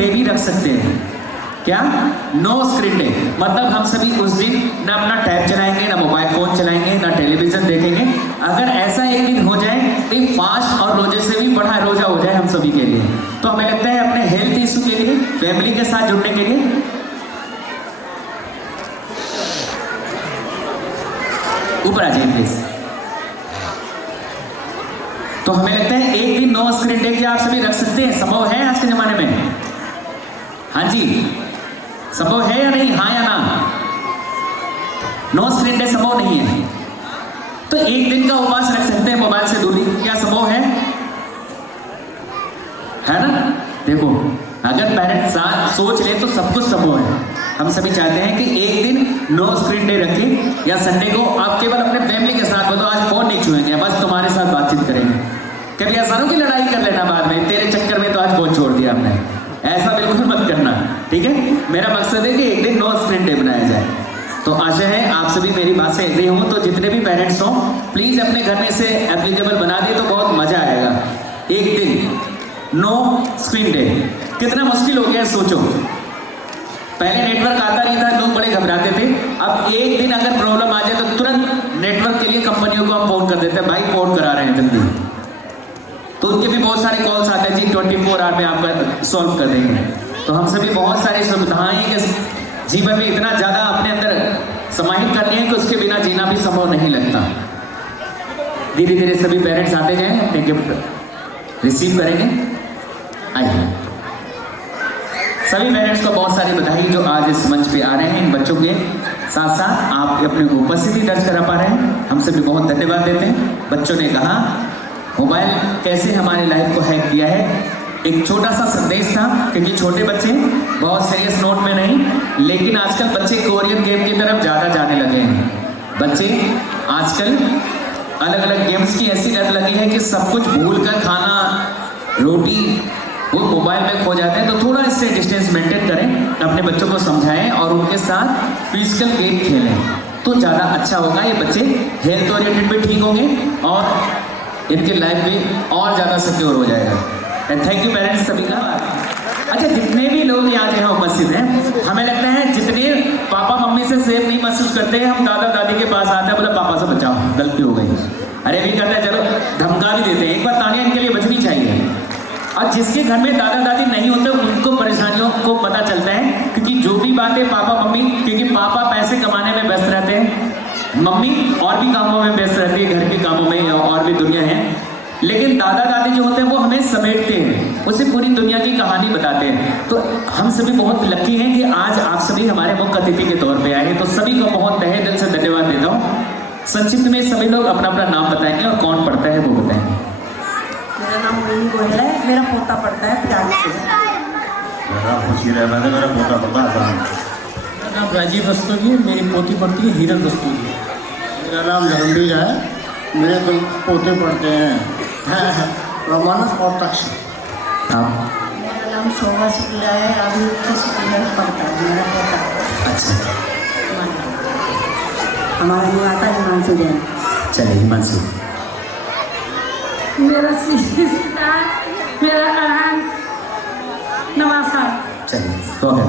Day भी रख सकते हैं। क्या? नो स्क्रीन डे, मतलब हम सभी उस दिन ना अपना टैब चलाएंगे, ना मोबाइल फोन चलाएंगे, ना टेलीविजन देखेंगे। अगर ऐसा एक दिन हो जाए तो फास्ट और रोजे से भी बड़ा रोजा हो जाए हम सभी के लिए। तो हमें लगता है अपने हेल्थ इशू के लिए, फैमिली के साथ जुड़ने के लिए, ऊपर आ जाइए प्लीज। तो हमें लगता है एक दिन नो स्क्रीन डे की आप सभी रख सकते हैं। संभव है आज के जमाने में? हाँ जी, संभव है या नहीं? हाँ या ना? नो स्क्रीन डे संभव नहीं है तो एक दिन का उपवास रख सकते हैं मोबाइल से दूरी। क्या संभव है ना? देखो, अगर पेरेंट्स सोच ले तो सब कुछ संभव है। हम सभी चाहते हैं कि एक दिन नो स्क्रीन डे रखें, या संडे को आप केवल अपने फैमिली के साथ हो तो आज फोन नहीं छुएंगे, बस तुम्हारे साथ बातचीत करेंगे। कभी आसानों की लड़ाई कर लेना बाद में, तेरे चक्कर में तो आज फोन छोड़ दिया हमने, ऐसा बिल्कुल मत करना, ठीक है? मेरा मकसद है कि एक दिन नो स्क्रीन डे बनाया जाए। तो आशा है आप सभी मेरी बात से एग्री हों। तो जितने भी पेरेंट्स हों प्लीज अपने घर में इसे एप्लीकेबल बना दिए तो बहुत मजा आएगा। एक दिन नो स्क्रीन डे कितना मुश्किल हो गया सोचो। पहले नेटवर्क आता नहीं था, लोग बड़े घबराते थे। अब एक दिन अगर प्रॉब्लम आ जाए तो तुरंत नेटवर्क के लिए कंपनियों को हम फोन कर देते हैं, भाई फोन करा रहे हैं जल्दी। तो उनके भी बहुत सारे कॉल्स आते हैं, जी 24 आवर में आपका सॉल्व कर देंगे। तो हम सभी बहुत सारी सुविधाएं के जीवन में इतना ज्यादा अपने अंदर समाहित कर लिए कि उसके बिना जीना भी संभव नहीं लगता। धीरे धीरे सभी पेरेंट्स आते जाएं, अपने गिफ्ट रिसीव करेंगे। आइए, सभी पेरेंट्स को बहुत सारी बधाई जो आज इस मंच पे आ रहे हैं। इन बच्चों के साथ साथ आप अपने उपस्थिति दर्ज करा पा रहे हैं, हम सभी बहुत धन्यवाद देते हैं। बच्चों ने कहा मोबाइल कैसे हमारी लाइफ को हैक किया है। एक छोटा सा संदेश था, क्योंकि छोटे बच्चे बहुत सीरियस नोट में नहीं, लेकिन आजकल बच्चे कोरियन गेम की तरफ ज़्यादा जाने लगे हैं। बच्चे आजकल अलग अलग गेम्स की ऐसी लत लगी है कि सब कुछ भूल कर खाना, रोटी वो मोबाइल में खो जाते हैं। तो थोड़ा इससे डिस्टेंस मेंटेन करें, अपने बच्चों को समझाएं और उनके साथ फिजिकल गेम खेलें तो ज़्यादा अच्छा होगा। ये बच्चे हेल्थ ओरिएंटेड भी ठीक होंगे और इनकी लाइफ भी और ज़्यादा सिक्योर हो जाएगा। एंड थैंक यू पेरेंट्स सभी का। अच्छा, जितने भी लोग यहाँ जो उपस्थित हैं, हमें लगता है जितने पापा मम्मी से सेफ नहीं महसूस करते हैं, हम दादा दादी के पास आते हैं, बोले पापा से बचाओ, गलती हो गई, अरे भी करते हैं, चलो धमका भी देते हैं। एक बार तालियां इनके लिए बचनी चाहिए। और जिसके घर में दादा दादी नहीं होते उनको परेशानियों को पता चलता है, क्योंकि जो भी बातें पापा मम्मी, क्योंकि पापा पैसे कमाने में व्यस्त रहते हैं, मम्मी और भी कामों में व्यस्त रहती है, घर के कामों में और भी दुनिया है, लेकिन दादा दादी जो होते हैं वो हमें समेटते हैं, उसे पूरी दुनिया की कहानी बताते हैं। तो हम सभी बहुत लकी हैं कि आज आप सभी हमारे मुख्य अतिथि के तौर पे आए हैं। तो सभी को बहुत तहे दिल से धन्यवाद देता हूँ। संक्षिप्त में सभी लोग अपना अपना नाम बताएंगे और कौन पढ़ता है वो बताएंगे। मेरा नाम मोहिनी गोयल है, मेरा पोता पढ़ता है प्याज से। मेरा खुशी है, मेरा पोता पढ़ता है। मेरा नाम राजीव रस्तोगी, मेरी पोती पढ़ती है हिरन रस्तोगी। मेरा नाम धर्मवीर है, मेरे दो पोते पढ़ते हैं रमन और तक्ष। मेरा नाम शोभा शुक्ला है, अभी शुक्ला पढ़ता है मेरा पोता। अच्छा, हमारा निवासा हिमांशु जैन। चलिए हिमांशु। मेरा सीता, मेरा अरहान नवासा। चलिए स्वागत।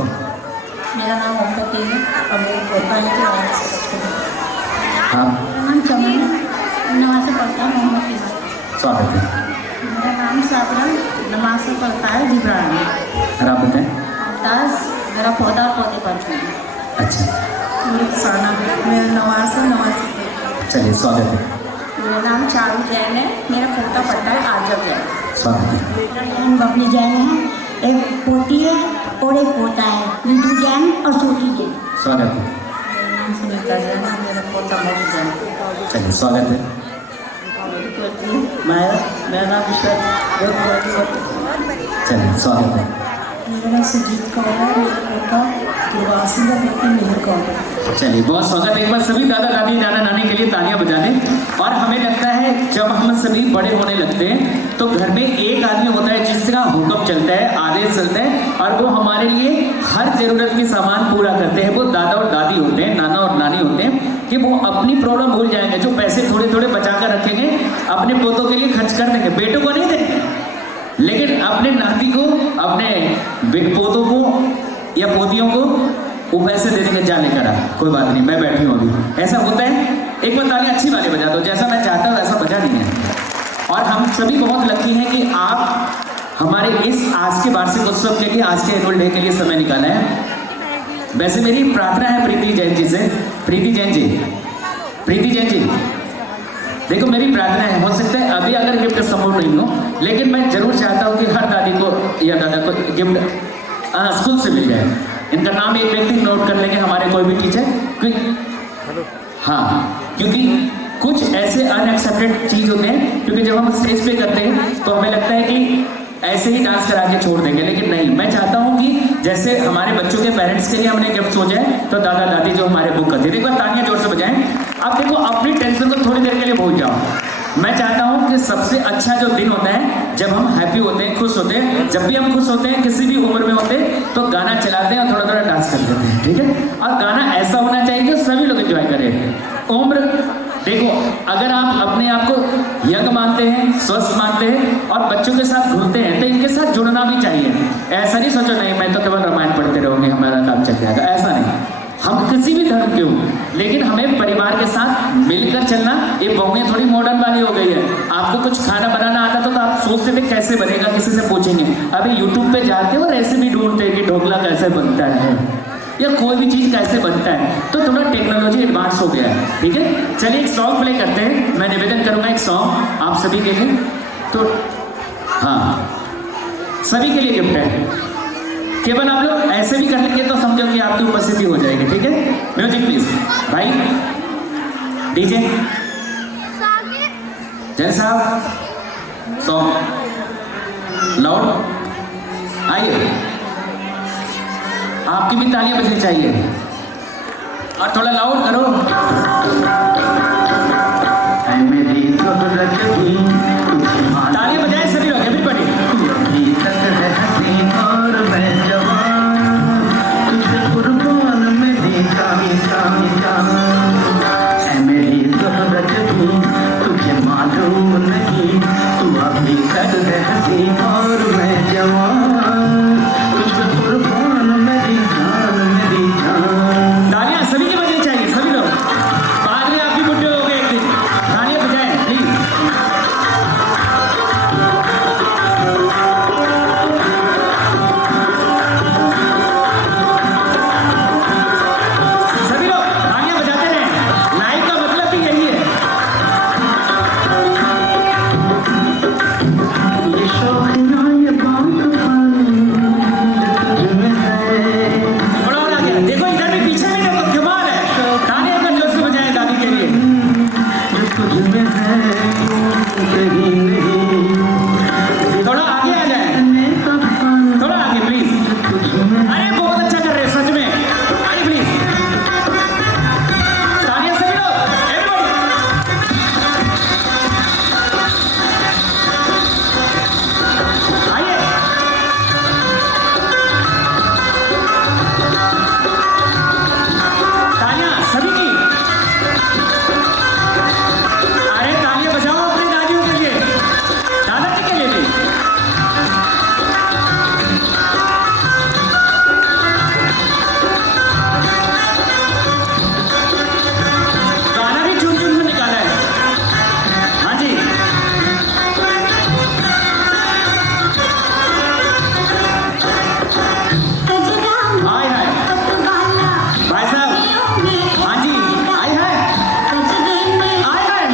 मेरा नाम ओमपति है और मेरे पोता है आप नाम चमन नवासा पढ़ता है मोहम्मद के। स्वागत है। मेरा नाम साबरन नमाज पढ़ता है जिब्रान। और आप बताएं। 10 मेरा पौधा पौधे पढ़ते हैं। अच्छा, साना मेरा नवासी। चलिए स्वागत है। मेरा नाम चारू जैन है, मेरा पोता पढ़ता है आजम जैन। स्वागत है। मेरा नाम बबली जैन है, एक पोती है और एक पोता है, नीतू जैन और सूटी जैन। स्वागत है। मेरा नाम सुनीता जैन है, मेरा पोता मधु जैन। चलिए स्वागत है। मेरा नाम विश्वजीत। चलिए स्वागत है। मेरा नाम सुजीत कौर है, मेरा पोता दुर्वासी का बेटी मिहिर कौर है। चलिए बहुत स्वागत है। एक बार सभी दादा दादी नाना नानी के लिए तालियां बजा दें। और हमें लगता है जब हम सभी बड़े होने लगते हैं तो घर में एक आदमी होता है जिसका हुक्म चलता है, आदेश चलता है, और वो हमारे लिए हर जरूरत की सामान पूरा करते हैं। वो दादा और दादी होते हैं, नाना और नानी होते हैं, कि वो अपनी प्रॉब्लम भूल जाएंगे। जो पैसे थोड़े थोड़े बचा कर रखेंगे अपने पोतों के लिए खर्च कर देंगे, बेटों को नहीं देंगे। लेकिन अपने नाती को, अपने पोतों को या पोतियों को वो पैसे दे देंगे, जा लेकर आ, कोई बात नहीं, मैं बैठी हूँ अभी। ऐसा होता है? एक बार ताली अच्छी वाली बजा दो, जैसा मैं चाहता हूँ वैसा बजा नहीं है। और हम सभी बहुत लकी हैं कि आप हमारे इस आज के वार्षिक उत्सव के लिए, आज के एनुअल डे के लिए समय निकाला है। वैसे मेरी प्रार्थना है प्रीति जैन जी से, प्रीति जैन जी, देखो मेरी प्रार्थना है, हो सकता है अभी अगर गिफ्ट संभव नहीं हो, लेकिन मैं जरूर चाहता हूँ कि हर दादी को या दादा को गिफ्ट स्कूल से मिल जाए। इनका नाम एक व्यक्ति नोट कर लेंगे, हमारे कोई भी टीचर, हाँ, क्योंकि कुछ ऐसे अनएक्सेप्टेड चीज होते हैं, क्योंकि जब हम स्टेज पे करते हैं तो हमें लगता है कि ऐसे ही डांस करा के छोड़ देंगे, लेकिन नहीं, मैं चाहता हूं कि जैसे हमारे बच्चों के पेरेंट्स के लिए हमने गिफ्ट सोचा है, तो दादा दादी जो हमारे बुक करते हैं, एक बार तालियां जोर से बजाएं। अब देखो अपनी टेंशन को थोड़ी देर के लिए भूल जाओ। मैं चाहता हूं कि सबसे अच्छा जो दिन होता है जब हम हैप्पी होते हैं, खुश होते हैं, जब भी हम खुश होते हैं किसी भी उम्र में होते हैं, तो गाना चलाते हैं और थोड़ा थोड़ा डांस कर देते हैं, ठीक है? और गाना ऐसा होना चाहिए कि सभी लोग एंजॉय करें। उम्र देखो, अगर आप अपने आप को यंग मानते हैं, स्वस्थ मानते हैं और बच्चों के साथ घूमते हैं, तो इनके साथ जुड़ना भी चाहिए। ऐसा नहीं सोचो नहीं मैं तो केवल रामायण पढ़ते रहोगे, हमारा काम चल जाएगा, ऐसा नहीं। हम किसी भी धर्म के हो, लेकिन हमें परिवार के साथ मिलकर चलना। ये बहुएं थोड़ी मॉडर्न वाली हो गई है। आपको कुछ खाना बनाना आता तो आप सोचते थे कैसे बनेगा, किसी से पूछेंगे। अभी यूट्यूब पे जाते हो रेसिपी ढूंढते हैं कि ढोकला कैसे बनता है या कोई भी चीज कैसे बनता है, तो थोड़ा टेक्नोलॉजी एडवांस हो गया है, ठीक है? चलिए एक सॉन्ग प्ले करते हैं। मैं निवेदन करूंगा एक सॉन्ग आप सभी के लिए, तो हाँ सभी के लिए गिफ्ट है। केवल आप लोग ऐसे भी कर लेंगे तो समझो कि आपकी उपस्थिति हो जाएगी, ठीक है? म्यूजिक प्लीज भाई, डीजे जय साहब, सॉन्ग लाउड, आइए आपकी भी तालियां बजनी चाहिए और थोड़ा लाउड करो। तालियां बजाए सभी लोग, एवरीबॉडी। तुझे मालूम नहीं तू अभी तक रहती और मैं जवान, तुझे कुर्बान मेरी जान। तालियां सभी की बजनी चाहिए, सभी लोग। बाद में आपकी बुड्ढे हो गए एक दिन, तालियां बजाएं प्लीज। सभी लोग तालियां बजाते रहें, लाइव का मतलब भी यही है। ये शौकिया ये बात थोड़ा और आ गया, देखो इधर भी पीछे भी देखो, कमाल है। तालियां एकदम जोर से बजाएं दादी के लिए। जो तुझ में है कहीं नहीं, थोड़ा आगे आ जाए, थोड़ा आगे प्लीज। अरे बहुत अच्छा कर रहे हैं सच में, आइए प्लीज। तालियां सभी लोग, एवरीबॉडी। आइए तालियां सभी की। अरे तालियां बजाओ अपनी दादियों के लिए, दादाजी के लिए भी। गाना भी चुन चुन के निकाला है, हाँ जी। हाय हाय भाई साहब, हाँ जी, हाय हाय हाय हाय,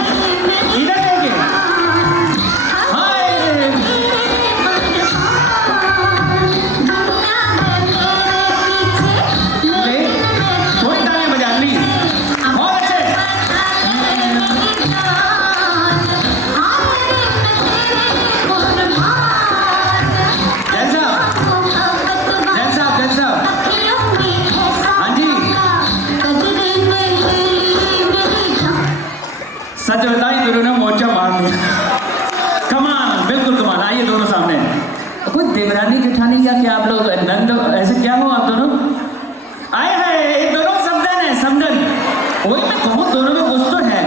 इधर देखिए, हाय। ले, थोड़ी तालियां बजा प्लीज, बहुत अच्छे। जैन साहब, जैन साहब, हाँ जी। सच बताई गुरु ने मोर्चा मार दिया, कमाल, बिल्कुल कमाल। आइए दोनों सामने। कोई देवरानी जेठानी या क्या आप लोग नंद, ऐसे क्या हो आप दोनों? आए हैं, ये दोनों समधन है, समधन। वही मैं कहूँ दोनों में कुछ तो है,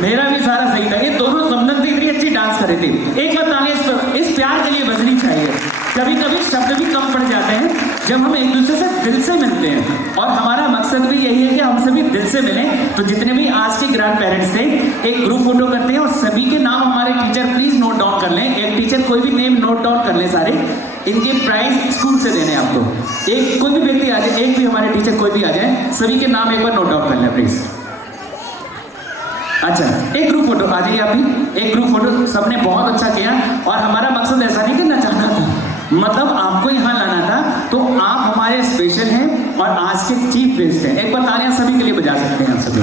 मेरा भी सारा सही था। ये दोनों समधन थी, इतनी अच्छी डांस कर रही थी। एक बार तालियां इस प्यार के लिए बजनी चाहिए। जब हम एक दूसरे से दिल से मिलते हैं, और हमारा मकसद भी यही है कि हम सभी दिल से मिलें। तो जितने भी आज के ग्रैंड पेरेंट्स थे एक ग्रुप फोटो करते हैं और सभी के नाम हमारे टीचर प्लीज नोट डाउन कर लें। एक टीचर कोई भी नेम नोट डाउन कर लें सारे, इनके प्राइज स्कूल से देने आपको। एक कोई भी व्यक्ति आ जाए, एक भी हमारे टीचर कोई भी आ जाए, सभी के नाम एक बार नोट डाउन कर लें प्लीज। अच्छा, एक ग्रुप फोटो आ जाइए आप भी। एक ग्रुप फोटो सबने बहुत अच्छा किया, और हमारा मकसद ऐसा नहीं कि नचाना था, मतलब आपको यहाँ लाना था। तो आप हमारे स्पेशल हैं और आज के चीफ गेस्ट हैं। एक बार तालियां सभी के लिए बजा सकते हैं आप सभी।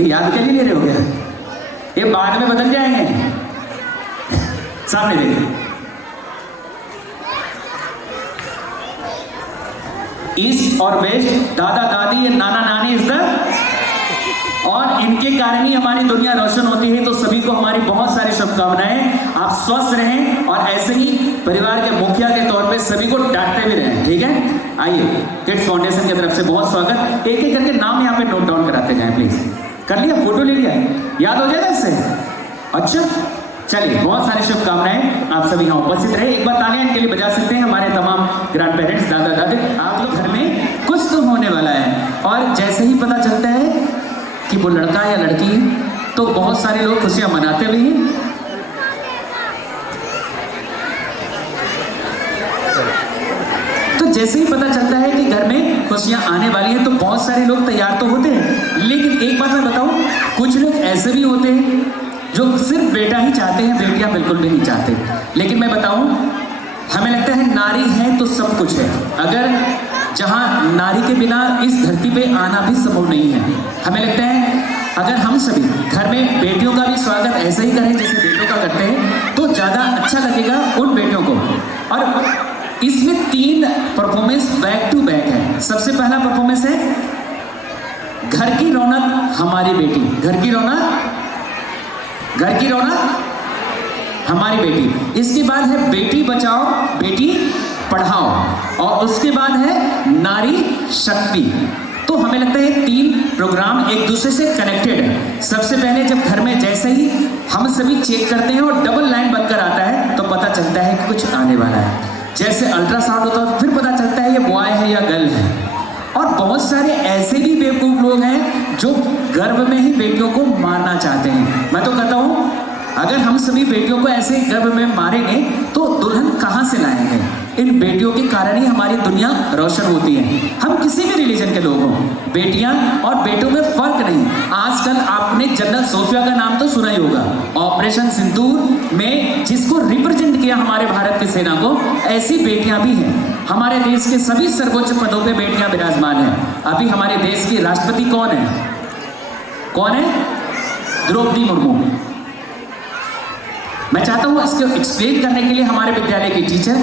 ये याद कर ही ले रहे हो क्या? ये बाद में बदल जाएंगे। सामने देखिए, ईस्ट और वेस्ट, दादा दादी, नाना नानी इज द, और इनके कारण ही हमारी दुनिया रोशन होती है। तो सभी को हमारी बहुत सारी शुभकामनाएं। आप स्वस्थ रहें और ऐसे ही परिवार के मुखिया के तौर पे सभी को डांटते भी रहें, ठीक है? आइए, किड्स फाउंडेशन की तरफ से बहुत स्वागत। एक एक करके नाम यहाँ पे नोट डाउन कराते जाएं प्लीज। कर लिया? फोटो ले लिया? याद हो जाएगा इससे? अच्छा, चलिए, बहुत सारी शुभकामनाएं। आप सभी यहाँ उपस्थित रहे। एक बार तालियां इनके लिए बजा सकते हैं हमारे तमाम ग्रैंड पेरेंट्स, दादा दादी। आप लोग घर में कुछ तो होने वाला है, और जैसे ही पता चलता है कि वो लड़का या लड़की है तो बहुत सारे लोग खुशियां मनाते भी हैं। तो जैसे ही पता चलता है कि घर में खुशियां आने वाली हैं तो बहुत सारे लोग तैयार तो होते हैं। लेकिन एक बात मैं बताऊं, कुछ लोग ऐसे भी होते हैं जो सिर्फ बेटा ही चाहते हैं, बेटियां बिल्कुल भी नहीं चाहते। लेकिन मैं बताऊं, हमें लगता है नारी है तो सब कुछ है। अगर जहां नारी के बिना इस धरती पे आना भी संभव नहीं है। हमें लगता है अगर हम सभी घर में बेटियों का भी स्वागत ऐसे ही करें जैसे बेटों का करते हैं तो ज़्यादा अच्छा लगेगा उन बेटियों को। और इसमें 3 परफॉर्मेंस बैक टू बैक है। सबसे पहला परफॉर्मेंस है घर की रौनक हमारी बेटी, घर की रौनक, घर की रौनक हमारी बेटी। इसके बाद है बेटी बचाओ बेटी पढ़ाओ, और उसके बाद है नारी शक्ति। तो हमें लगता है 3 प्रोग्राम एक दूसरे से कनेक्टेड है। सबसे पहले जब घर में जैसे ही हम सभी चेक करते हैं और डबल लाइन बनकर आता है तो पता चलता है कि कुछ आने वाला है। जैसे अल्ट्रासाउंड होता है तो फिर पता चलता है ये बॉय है या गर्ल है। और बहुत सारे ऐसे भी बेवकूफ लोग हैं जो गर्भ में ही बेटियों को मारना चाहते हैं। मैं तो कहता हूँ अगर हम सभी बेटियों को ऐसे गर्भ में मारेंगे तो दुल्हन कहाँ से लाएंगे? इन बेटियों के कारण ही हमारी दुनिया रोशन होती है। हम किसी भी रिलीजन के लोग हों, बेटियां और बेटों में फर्क नहीं। आजकल आपने जनरल सोफिया का नाम तो सुना ही होगा। ऑपरेशन सिंदूर में जिसको रिप्रेजेंट किया हमारे भारत की सेना को, ऐसी बेटियां भी हैं। हमारे देश के सभी सर्वोच्च पदों पे बेटियां विराजमान हैं। अभी हमारे देश की राष्ट्रपति कौन है? कौन है? द्रौपदी मुर्मू। मैं चाहता हूं इसको एक्सप्लेन करने के लिए हमारे विद्यालय के टीचर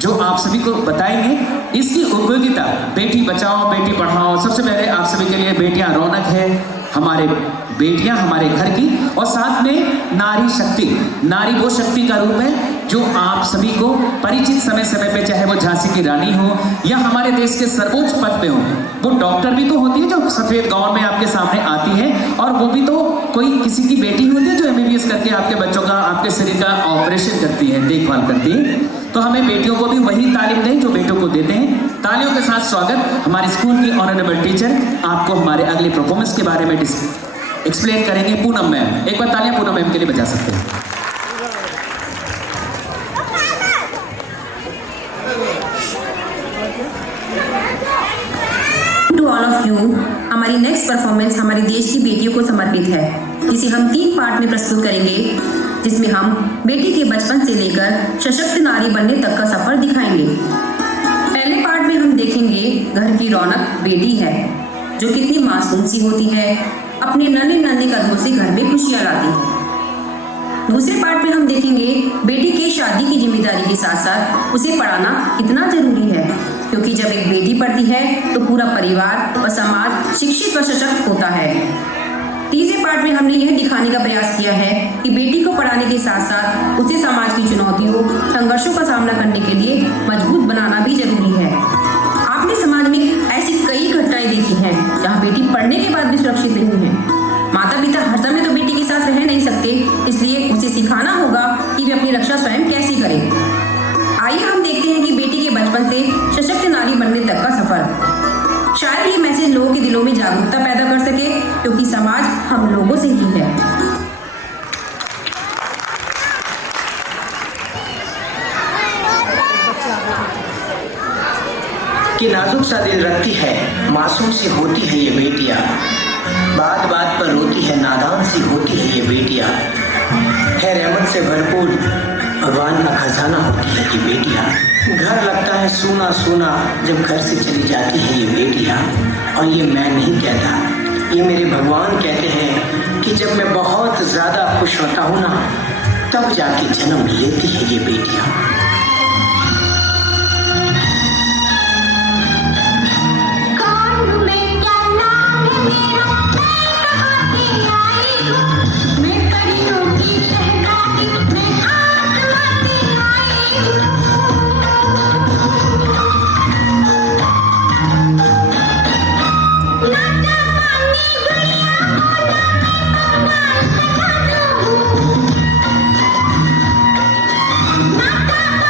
जो आप सभी को बताएंगे इसकी उपयोगिता। बेटी बचाओ बेटी पढ़ाओ, सबसे पहले आप सभी के लिए बेटियां रौनक है, हमारे बेटियां हमारे घर की, और साथ में नारी शक्ति। नारी वो शक्ति का रूप है जो आप सभी को परिचित समय समय पे, चाहे वो झांसी की रानी हो या हमारे देश के सर्वोच्च पद पे हो। वो डॉक्टर भी तो होती है जो सफेद गाउन में आपके सामने आती है, और वो भी तो कोई किसी की बेटी होती है जो MBBS करके आपके बच्चों का, आपके शरीर का ऑपरेशन करती है, देखभाल करती है। तो हमें बेटियों को भी वही तालीम दें जो बेटों को देते हैं। तालियों के साथ स्वागत हमारे स्कूल की ऑनरेबल टीचर, आपको हमारे अगले परफॉर्मेंस के बारे में एक्सप्लेन करेंगे, पूनम मैम। एक बार तालियां पूनम मैम के लिए बजा सकते हैं। टू ऑल ऑफ यू, हमारी नेक्स्ट परफॉर्मेंस हमारे देश की बेटियों को समर्पित है, जिसे हम 3 पार्ट में प्रस्तुत करेंगे, जिसमें हम बेटी के बचपन से लेकर सशक्त नारी बनने तक का सफर दिखाएंगे। पहले पार्ट में हम देखेंगे घर की रौनक बेटी है, जो कितनी मासूम सी होती है, अपने नन्हे नन्हे कदमों से घर में खुशियां लाती है। दूसरे पार्ट में हम देखेंगे बेटी की शादी की जिम्मेदारी के साथ साथ उसे पढ़ाना कितना जरूरी है, क्योंकि जब एक बेटी पढ़ती है तो पूरा परिवार व समाज शिक्षित व सशक्त होता है। तीसरे पार्ट में हमने यह दिखाने का प्रयास किया है कि बेटी को पढ़ाने के साथ साथ उसे समाज की चुनौतियों, संघर्षों का सामना करने के लिए मजबूत बनाना भी जरूरी है। आपने समाज में ऐसी कई घटनाएं देखी हैं जहाँ बेटी पढ़ने के बाद भी सुरक्षित नहीं है। माता पिता हर समय तो बेटी के साथ रह नहीं सकते, इसलिए उसे सिखाना होगा कि वे अपनी रक्षा रचना स्वयं कैसी करें। आइए हम देखते हैं कि बेटी के बचपन से सशक्त नारी बनने तक का सफर। शायद ये मैसेज लोगों के दिलों में जागरूकता पैदा कर सके, क्योंकि समाज हम लोगों से ही है। कि नाजुक सा दिल रखती है, मासूम सी होती है ये बेटियां, बात बात पर रोती है, नादान सी होती है ये बेटियां, है रहमत से भरपूर भगवान का खजाना होती है ये बेटियां। घर लगता है सूना सूना जब घर से चली जाती है ये बेटियां। और ये मैं नहीं कहता, ये मेरे भगवान कहते हैं कि जब मैं बहुत ज्यादा खुश होता हूँ ना, तब जाके जन्म लेती है ये बेटियां। Nata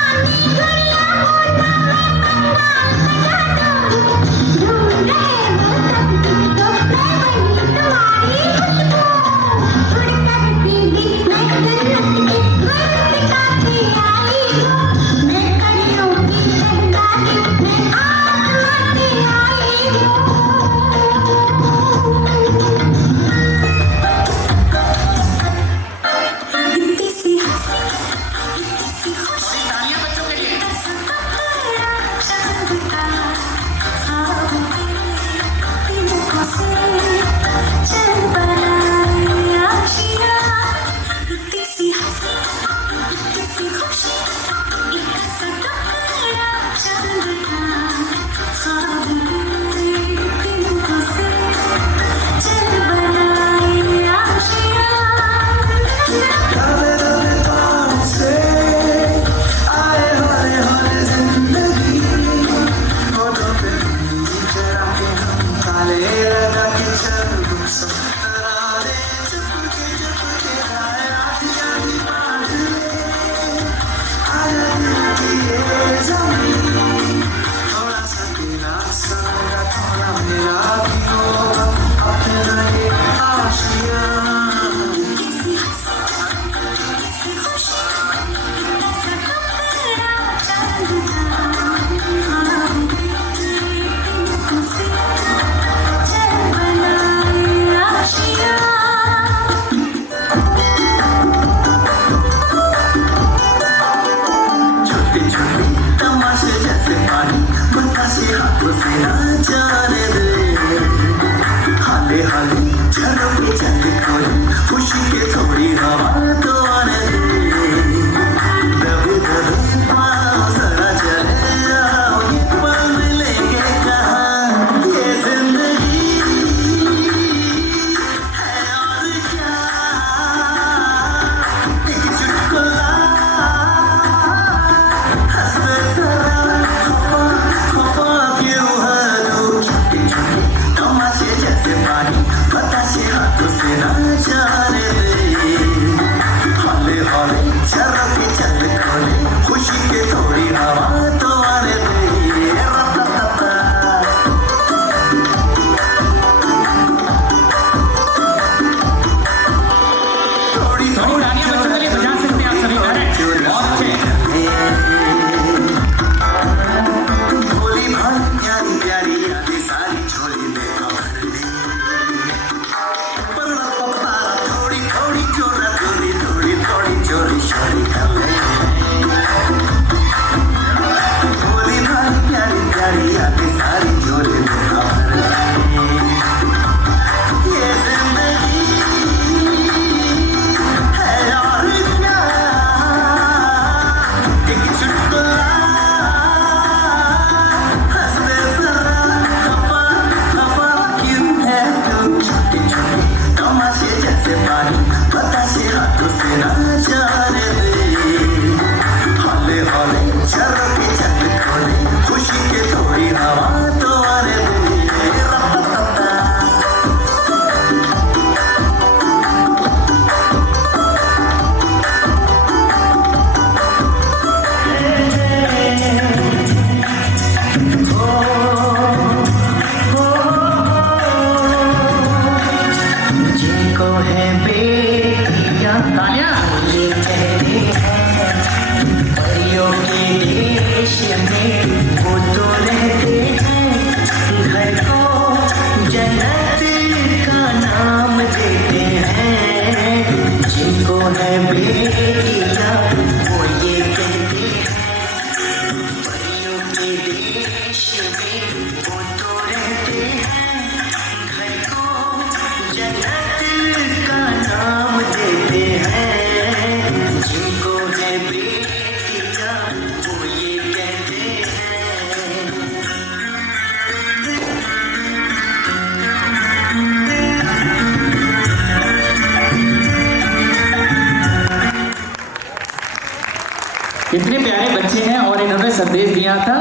इतने प्यारे बच्चे हैं और इन्होंने संदेश दिया था।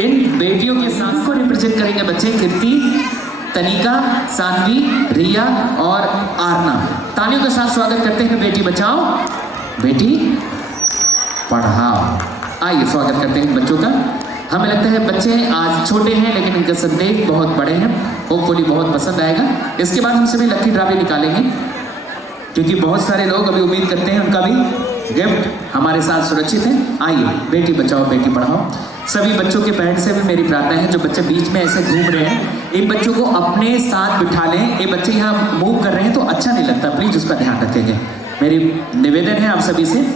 इन बेटियों के साथ को रिप्रेजेंट करेंगे बच्चे कीर्ति, तनिका, सानवी, रिया और आरना। तालियों के साथ स्वागत करते हैं। बेटी बचाओ बेटी पढ़ाओ। आइए स्वागत करते हैं बच्चों का। हमें लगता है बच्चे आज छोटे हैं लेकिन इनके संदेश बहुत बड़े हैं। होपफुली बहुत पसंद आएगा। इसके बाद हम सभी लकी ड्रा भी निकालेंगे क्योंकि बहुत सारे लोग अभी उम्मीद करते हैं उनका भी गिफ्ट हमारे साथ सुरक्षित है। आइए बेटी बचाओ बेटी पढ़ाओ। सभी बच्चों के पेरेंट्स से भी मेरी प्रार्थना है जो बच्चे बीच में ऐसे घूम रहे हैं इन बच्चों को अपने साथ बिठा लें। ये बच्चे यहाँ मूव कर रहे हैं तो अच्छा नहीं लगता, प्लीज उसका ध्यान रखेंगे। मेरी निवेदन है आप सभी से।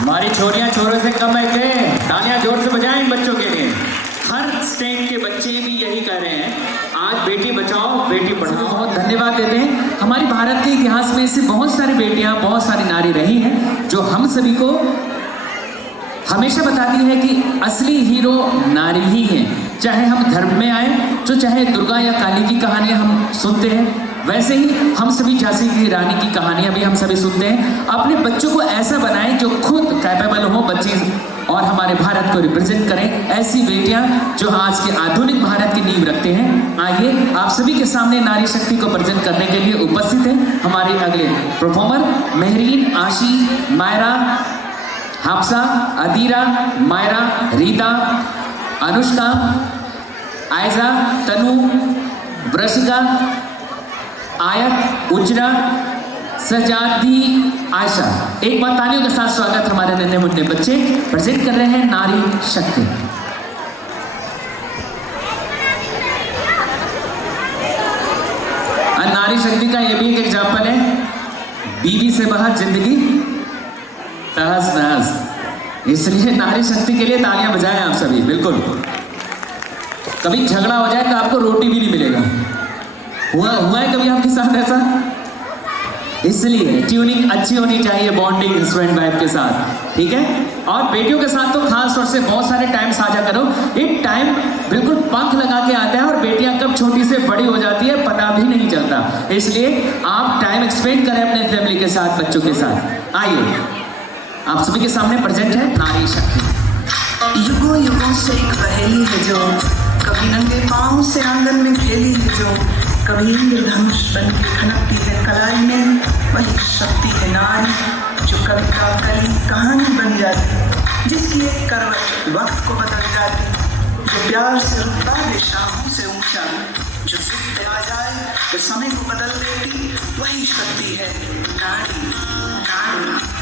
हमारी छोरियां छोरों से कम है के तालियां जोर से बजाएं इन बच्चों के लिए। हर स्टेट के बच्चे भी यही कह रहे हैं, आज बेटी बचाओ बेटी पढ़ाओ। बहुत धन्यवाद देते हैं। हमारी भारत के इतिहास में ऐसी बहुत सारी बेटियां, बहुत सारी नारी रही हैं जो हम सभी को हमेशा बताती है कि असली हीरो नारी ही है। चाहे हम धर्म में आए, तो चाहे दुर्गा या काली की कहानियां हम सुनते हैं, वैसे ही हम सभी झांसी की रानी की कहानियां भी हम सभी सुनते हैं। अपने बच्चों को ऐसा बनाएं जो खुद कैपेबल हो बच्ची और हमारे भारत को रिप्रेजेंट करें, ऐसी बेटियां जो आज के आधुनिक भारत की नींव रखते हैं। आइए आप सभी के सामने नारी शक्ति को प्रेजेंट करने के लिए उपस्थित हैं हमारे अगले परफॉर्मर महरीन, आशी, मायरा, हाफसा, अदीरा, मायरा, रीता, अनुष्का, आयजा, तनु, वृषिका, आयत, उजरा, सजादी, आयशा। एक बार तालियों के साथ स्वागत हमारे नन्हे मुन्ने बच्चे प्रेजेंट कर रहे हैं नारी शक्ति। नारी शक्ति का ये भी एक एग्जाम्पल है, बीवी से बाहर जिंदगी तहस नहस, इसलिए नारी शक्ति के लिए तालियां बजाएं आप सभी। बिल्कुल, कभी झगड़ा हो जाए तो आपको रोटी भी नहीं मिलेगा। हुआ है कभी आपके साथ ऐसा? इसलिए ट्यूनिंग अच्छी होनी चाहिए, बॉन्डिंग हस्बैंड वाइफ के साथ, ठीक है। और बेटियों के साथ तो खास तौर से बहुत सारे टाइम साझा करो। एक टाइम बिल्कुल पंख लगा के आता है और बेटियां कब छोटी से बड़ी हो जाती है पता भी नहीं चलता। इसलिए आप टाइम एक्सपेंड करें अपने फैमिली के साथ, बच्चों के साथ। आइए आप सभी के सामने प्रेजेंट है नारी शक्ति। युगों युगों से एक पहेली है जो कभी नंगे पांव से आंगन में खेली है, जो कभी इंद्रधनुष बन के खनकती है कलाई में, वही शक्ति है नारी जो कविता कली कहानी बन जाती, जिसकी एक करवट वक्त को बदल जाती, जो प्यार से रुकता है शाहों से ऊंचा, जो जिद पे आ जाए तो समय को बदल देती, वही शक्ति है नारी। नारी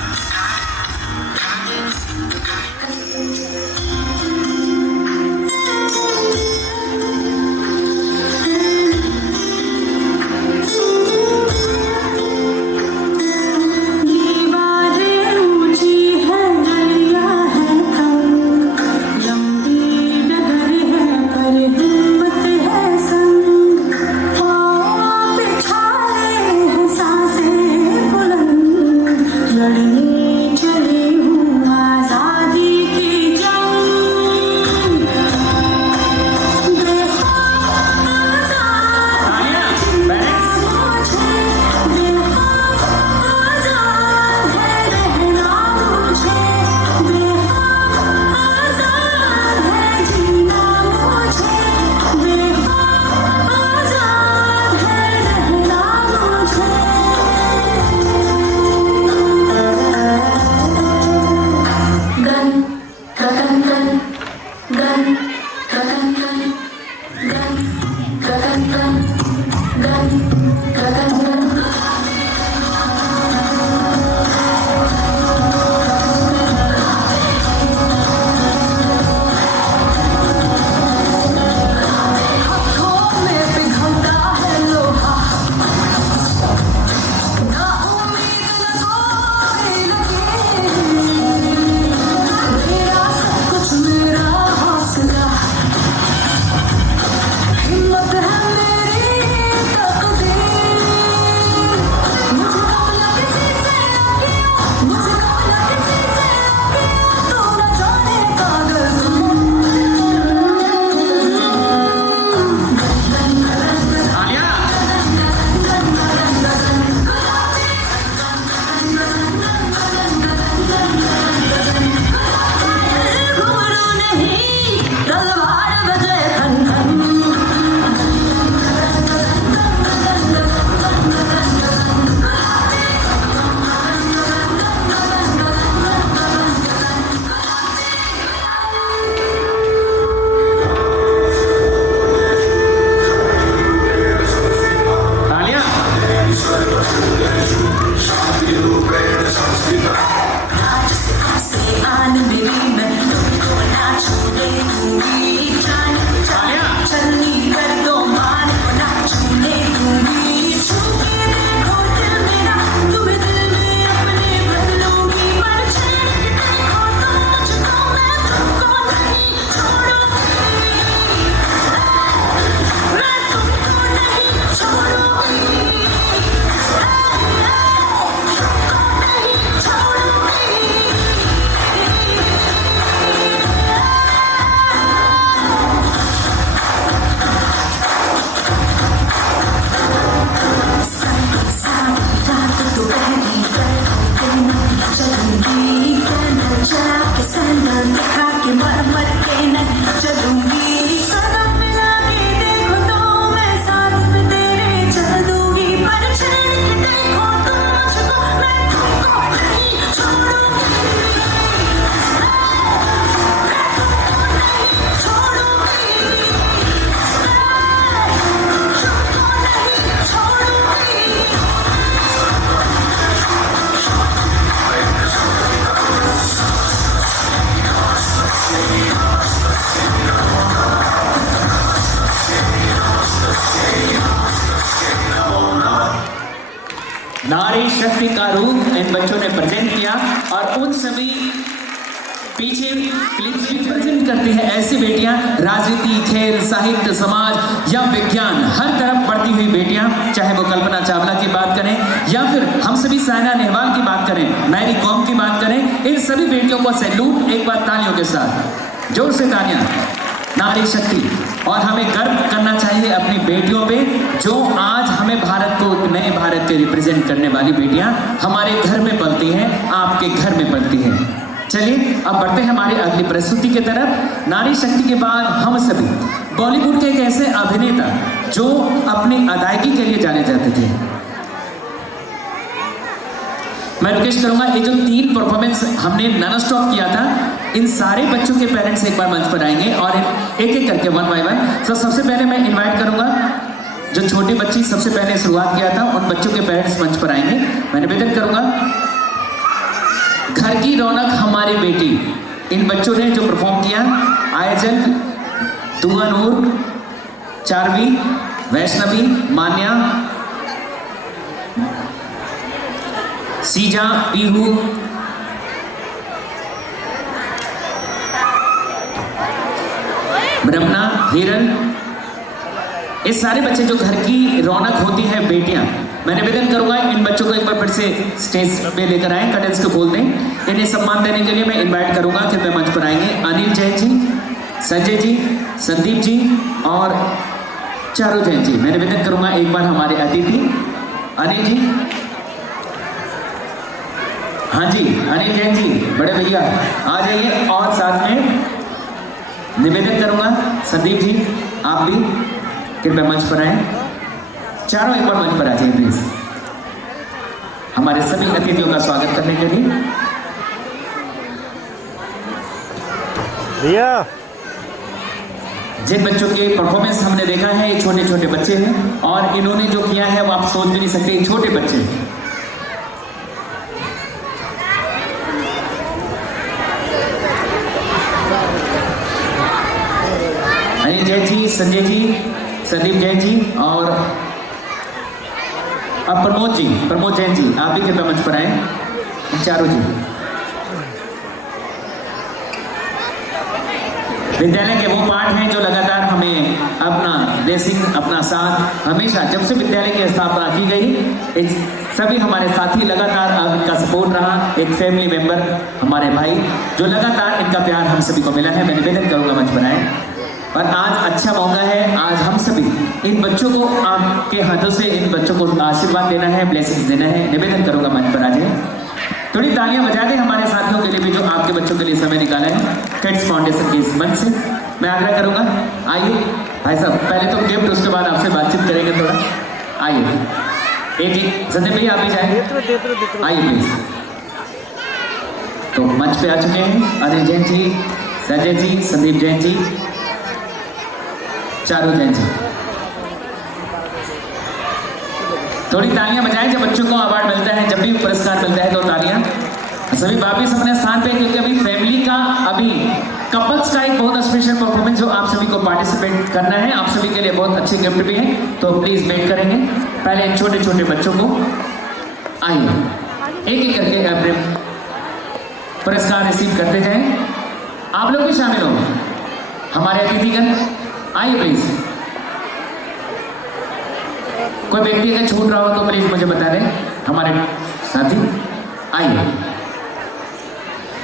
शक्ति का रूप इन बच्चों ने प्रेजेंट किया और उन सभी पीछे क्लिप्स भी प्रेजेंट करती है ऐसी बेटियां, राजनीति, खेल, साहित्य, समाज या विज्ञान, हर तरफ बढ़ती हुई बेटियां, चाहे वो कल्पना चावला की बात करें या फिर हम सभी साइना नेहवाल की बात करें, मैरी कॉम की बात करें, इन सभी बेटियों को सैल्यूट एक बार तालियों के साथ, जोर से तालियां। नारी शक्ति, और हमें गर्व करना चाहिए अपनी बेटियों पे, जो आज हमें भारत को, नए भारत के रिप्रेजेंट करने वाली बेटियां हमारे घर में पलती हैं, आपके घर में पलती हैं। चलिए अब बढ़ते हैं हमारी अगली प्रस्तुति की तरफ। नारी शक्ति के बाद हम सभी बॉलीवुड के एक ऐसे अभिनेता जो अपनी अदायगी के लिए जाने जाते थे। मैं रिक्वेस्ट करूंगा, ये जो 3 परफॉर्मेंस हमने नॉन स्टॉप किया था, इन सारे बच्चों के पेरेंट्स एक बार मंच पर आएंगे और एक एक करके 1 बाय 1। तो सबसे पहले मैं इनवाइट करूंगा जो छोटे बच्ची सबसे पहले शुरुआत किया था, उन बच्चों के पेरेंट्स मंच पर आएंगे। मैं निवेदन करूंगा, घर की रौनक हमारी बेटी, इन बच्चों ने जो परफॉर्म किया, आयजल, दुआ नूर, चारवी, वैष्णवी, मान्या, सीजा, पीहू, ब्रह्मना, हिरन, ये सारे बच्चे जो घर की रौनक होती है बेटियां, मैं निवेदन करूंगा इन बच्चों को एक बार फिर से स्टेज पे लेकर आए, कर्टेन्स को खोल दें। इन्हें सम्मान देने के लिए मैं इनवाइट करूंगा कि वे मंच पर आएंगे अनिल जैन जी, संजय जी, संदीप जी और चारू जैन जी। मैं निवेदन करूंगा एक बार हमारे अतिथि अनिल जी, हाँ जी अनिल जैन जी, बड़े भैया आ जाइए, और साथ में निवेदन करूंगा संदीप जी आप भी कृपया मंच पर आए, चारों एक बार मंच पर आ जाइए प्लीज, हमारे सभी अतिथियों का स्वागत करने के लिए। भैया जिन बच्चों के परफॉर्मेंस हमने देखा है, ये छोटे छोटे बच्चे हैं और इन्होंने जो किया है वो आप सोच भी नहीं सकते, छोटे बच्चे हैं। अनिल जैन जी, संजय जी, संदीप जैन जी और अब प्रमोद जैन जी, आप भी कृपया मंच पर आए, चारों जी। विद्यालय के वो पाठ हैं जो लगातार हमें अपना ब्लेसिंग, अपना साथ, हमेशा जब से विद्यालय की स्थापना की गई, एक सभी हमारे साथी लगातार इनका सपोर्ट रहा, एक फैमिली मेंबर हमारे भाई जो लगातार इनका प्यार हम सभी को मिला है। मैं निवेदन करूंगा मंच पर आए, और आज अच्छा मौका है, आज हम सभी इन बच्चों को आपके हाथों से इन बच्चों को आशीर्वाद देना है, ब्लेसिंग्स देना है। निवेदन करूंगा मंच पर आ जाए, थोड़ी तालियां बजा दें हमारे साथियों के लिए भी जो आपके बच्चों के लिए समय निकाला है किड्स फाउंडेशन के इस मंच से। मैं आग्रह करूंगा, आइए भाई साहब, पहले तो गिफ्ट, उसके बाद आपसे बातचीत करेंगे थोड़ा। आइए एक संदीप भैया आप भी जाए, आइए प्लीज। तो मंच पे आ चुके हैं अनिल जैन जी, संजय जी, संदीप जैन जी, चारू जैन जी। थोड़ी तालियां बजाएं जब बच्चों को अवार्ड मिलता है, जब भी पुरस्कार मिलता है तो तालियां। सभी वापिस अपने स्थान पे, क्योंकि अभी फैमिली का, अभी कपल्स का एक बहुत स्पेशल परफॉर्मेंस जो आप सभी को पार्टिसिपेट करना है, आप सभी के लिए बहुत अच्छे गिफ्ट भी है, तो प्लीज वेट करेंगे। पहले इन छोटे छोटे बच्चों को आइए एक एक करके अपने पुरस्कार रिसीव करते जाएं। आप लोग भी शामिल हो, हमारे अतिथिगण आइए प्लीज। कोई व्यक्ति अगर छूट रहा हो तो प्लीज मुझे बता दें, हमारे साथी आइए।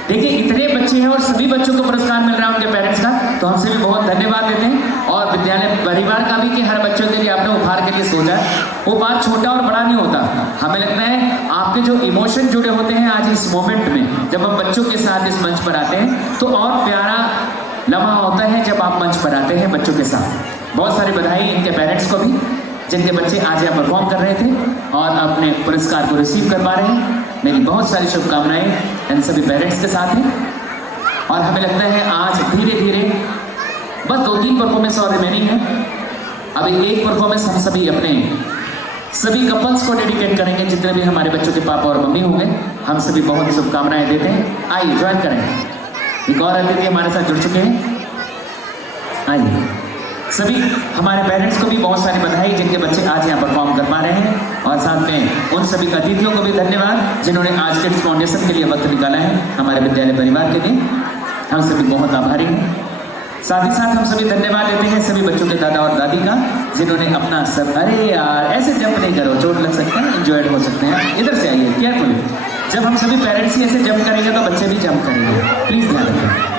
देखिए इतने बच्चे हैं और सभी बच्चों को पुरस्कार मिल रहा है उनके पेरेंट्स का, तो हमसे भी बहुत धन्यवाद देते हैं, और विद्यालय परिवार का भी कि हर बच्चों के लिए आपने उपहार के लिए सोचा। वो बात छोटा और बड़ा नहीं होता, हमें लगता है आपके जो इमोशन जुड़े होते हैं आज इस मोमेंट में, जब हम बच्चों के साथ इस मंच पर आते हैं, तो और प्यारा लम्हा होता है जब आप मंच पर आते हैं बच्चों के साथ। बहुत सारी बधाई इनके पेरेंट्स को भी, जिनके बच्चे आज यहाँ परफॉर्म कर रहे थे और अपने पुरस्कार को रिसीव कर पा रहे हैं। मेरी बहुत सारी शुभकामनाएं इन सभी पेरेंट्स के साथ हैं, और हमें लगता है आज धीरे धीरे बस 2-3 परफॉर्मेंस और रिमेनिंग है। अभी एक परफॉर्मेंस हम सभी अपने सभी कपल्स को डेडिकेट करेंगे, जितने भी हमारे बच्चों के पापा और मम्मी होंगे, हम सभी बहुत शुभकामनाएं देते हैं। आइए ज्वाइन करें, एक और अतिथि हमारे साथ जुड़ चुके हैं, आइए। सभी हमारे पेरेंट्स को भी बहुत सारी बधाई, जिनके बच्चे आज यहाँ परफॉर्म कर पा रहे हैं। और साथ में उन सभी अतिथियों को भी धन्यवाद जिन्होंने आज किड्स फाउंडेशन के लिए वक्त निकाला है हमारे विद्यालय परिवार के लिए। हम सभी बहुत आभारी हैं। साथ ही साथ हम सभी धन्यवाद देते हैं सभी बच्चों के दादा और दादी का जिन्होंने अपना सब, अरे यार ऐसे जंप नहीं करो, चोट लग सकता है, इंजॉयड हो सकते हैं। इधर से आइए केयरफुली। जब हम सभी पेरेंट्स ही ऐसे जंप करेंगे तो बच्चे भी जंप करेंगे, प्लीज ध्यान रखें।